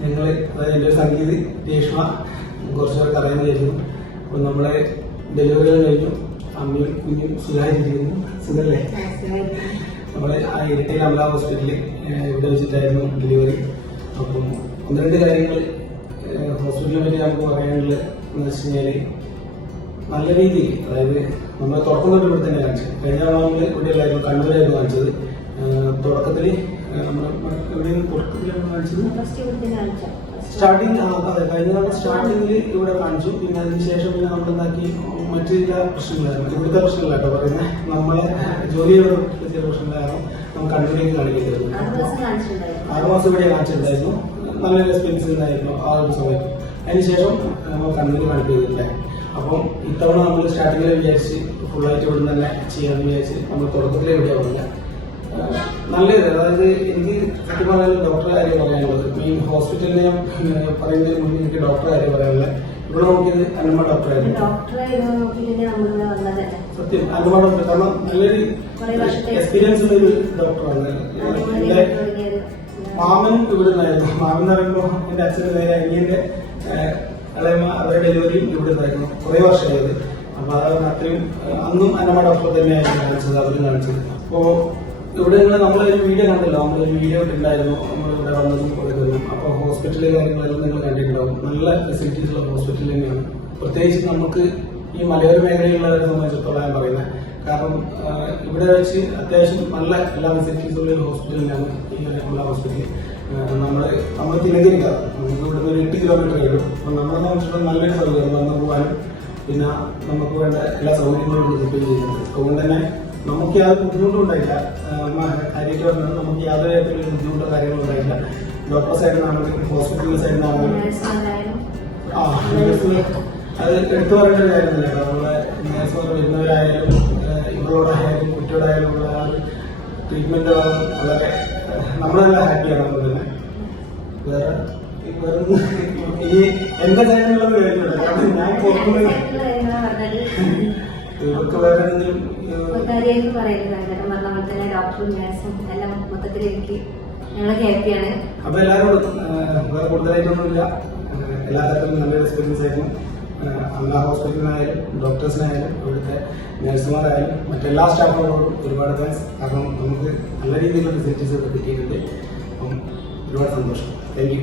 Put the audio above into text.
ഞങ്ങൾ എൻ്റെ സംഗീത് രേഷ്മ കുറച്ച് പേർക്ക് അറിയുന്നതായിരുന്നു. അപ്പോൾ നമ്മളെ ഡെലിവറികൾ കഴിഞ്ഞു. അമ്മയും കുഞ്ഞും സുഖമായിരിക്കുന്നു. സുഖമല്ലേ? നമ്മളെ ഇരട്ടയിൽ അമല ഹോസ്പിറ്റലിൽ ഇവിടെ വെച്ചിട്ടായിരുന്നു ഡെലിവറി. അപ്പം ഒന്ന് രണ്ട് കാര്യങ്ങൾ ഹോസ്പിറ്റലിനെ പറ്റി നമുക്ക് പറയാനുള്ളത് എന്ന് വെച്ച് കഴിഞ്ഞാൽ നല്ല രീതിയിൽ, അതായത് നമ്മൾ തുടക്കം തൊട്ട് ഇവിടെ തന്നെ കാണിച്ചത്. കഴിഞ്ഞ നമ്മൾ ഇവിടെയല്ലായിരുന്നു, കണ്ണൂരായിരുന്നു കാണിച്ചത്. തുടക്കത്തിൽ സ്റ്റാർട്ടിങ് കഴിഞ്ഞ സ്റ്റാർട്ടിങ്ങിൽ ഇവിടെ കാണിച്ചു. പിന്നെ അതിനുശേഷം പിന്നെ നമ്മൾ എന്താക്കി മറ്റു ചില പ്രശ്നങ്ങളായിരുന്നു. ഇവിടുത്തെ പ്രശ്നങ്ങളാട്ടോ പറയുന്നത്. നമ്മളെ ജോലിയോട് ചില പ്രശ്നങ്ങളായിരുന്നു നമ്മൾ കണ്ണൂരേക്ക് കാണിക്കുന്നത്. 6 മാസം ഇവിടെ കാണിച്ചിട്ടുണ്ടായിരുന്നു. നല്ലൊരു എക്സ്പീരിയൻസ് ഉണ്ടായിരുന്നു ആ ഒരു സമയത്ത്. അതിനുശേഷം നമ്മൾ കണ്ണൂര് കാണിക്കുന്നില്ല. അപ്പം ഇത്തവണ നമ്മൾ സ്റ്റാർട്ടിങ്ങിൽ വിചാരിച്ച് ഫുള്ളായിട്ട് ഇവിടെ തന്നെ ചെയ്യാമെന്ന് വിചാരിച്ച് നമ്മൾ തുടക്കത്തിലെ എവിടെയാണ് പറഞ്ഞ നല്ലത്. അതായത് എനിക്ക് സത്യം പറഞ്ഞാൽ ഡോക്ടറെ കാര്യം പറയാനുള്ളത്, മെയിൻ ഹോസ്പിറ്റലിൽ ഞാൻ പറയുന്നതിന് മുന്നേ എനിക്ക് ഡോക്ടറെ കാര്യം പറയാനുള്ളത്. ഇവിടെ നോക്കിയത് അന്നമ്മ ഡോക്ടറായിരുന്നു. സത്യം അന്നമ്മ ഡോക്ടർ, കാരണം നല്ലൊരു എക്സ്പീരിയൻസ് ഉള്ളൊരു ഡോക്ടറാണ്. എൻ്റെ മാമനും ഇവിടെ നിന്നായിരുന്നു. മാമൻ എന്ന് പറയുമ്പോൾ എൻ്റെ അച്ഛൻ്റെ നേരെ അനിയൻ്റെ ഇളയമ്മ, അവരുടെ ഡെലിവറിയും ഇവിടെ നിന്നായിരുന്നു. കുറേ വർഷമായത്. അപ്പോൾ അതാണ് അത്രയും അന്നും അന്നമ്മ ഡോക്ടർ തന്നെയായിരുന്നു കാണിച്ചത്, അവരും കാണിച്ചത്. അപ്പോൾ ഇവിടെ നിന്ന് നമ്മളൊരു വീഡിയോ കണ്ടല്ലോ, നമ്മളൊരു വീഡിയോ ഉണ്ടായിരുന്നു നമ്മൾ ഇവിടെ വന്നതും കൊടുക്കുന്നതും. അപ്പോൾ ഹോസ്പിറ്റലിലെ കാര്യങ്ങളെല്ലാം നിങ്ങൾ കണ്ടിട്ടുണ്ടാവും. നല്ല ഫെസിലിറ്റീസ് ഉള്ള ഹോസ്പിറ്റൽ തന്നെയാണ്. പ്രത്യേകിച്ച് നമുക്ക് ഈ മലയോര മേഖലയിലുള്ളവരെ സംബന്ധിച്ചിടത്തോളം ഞാൻ പറയുന്നത്. കാരണം ഇവിടെ വെച്ച് അത്യാവശ്യം നല്ല എല്ലാ ഫെസിലിറ്റീസും ഉള്ള ഹോസ്പിറ്റൽ തന്നെയാണ് ഈ ഉള്ള ഹോസ്പിറ്റൽ. നമ്മൾ തിലകരിക്കാം, നമുക്ക് ഇവിടുന്ന് ഒരു 8 കിലോമീറ്റർ കഴിയും. അപ്പം നമ്മളെ സംബന്ധിച്ചിടത്തോളം നല്ലൊരു സൗകര്യം വന്നു പോകാനും പിന്നെ നമുക്ക് വേണ്ട എല്ലാ സൗകര്യങ്ങളും കിട്ടുകയും ചെയ്യുന്നുണ്ട്. അതുകൊണ്ട് തന്നെ നമുക്ക് യാതൊരു ബുദ്ധിമുട്ടും ഉണ്ടായില്ല. കാര്യമായിട്ട് പറഞ്ഞാൽ നമുക്ക് യാതൊരു തരത്തിലുള്ള ബുദ്ധിമുട്ടോ കാര്യങ്ങളോ ഉണ്ടായില്ല. ഡോക്ടർ സൈഡിനാണെങ്കിലും ഹോസ്പിറ്റലിന്റെ സൈഡിനാണെങ്കിലും അത് എടുത്തു പറയേണ്ട ഒരു കാര്യമില്ല. നമ്മളെ നേഴ്സുമാർ വരുന്നവരായാലും ഇവരോടായാലും കുട്ടിയോടായാലും ഉള്ള ആ ഒരു ട്രീറ്റ്മെന്റ് വളരെ നമ്മളെല്ലാം ഹാപ്പിയാണ്. അതുകൊണ്ട് തന്നെ വേറെ ഈ എന്റെ സൈഡിലുള്ള കാര്യമില്ല. കാരണം ഞാൻ പുറത്തുനിന്ന് ഇവർക്ക് വേറെ എന്തെങ്കിലും അപ്പൊ എല്ലാവരോടും വേറെ കൂടുതലായിട്ടൊന്നുമില്ല. എല്ലാ തരത്തിലും നല്ലൊരു എക്സ്പീരിയൻസ് ആയിരുന്നു. അമല ഹോസ്പിറ്റലിനായാലും ഡോക്ടേഴ്സിനായാലും ഇവിടുത്തെ നഴ്സുമാരായാലും മറ്റെല്ലാ സ്റ്റാഫുകളോടും ഒരുപാട് താങ്ക്സ്. കാരണം നമുക്ക് നല്ല രീതിയിലുള്ള ഫെസിലിറ്റീസ് ഒക്കെ കിട്ടിയിട്ടുണ്ട്. അപ്പം ഒരുപാട് സന്തോഷം. Thank you.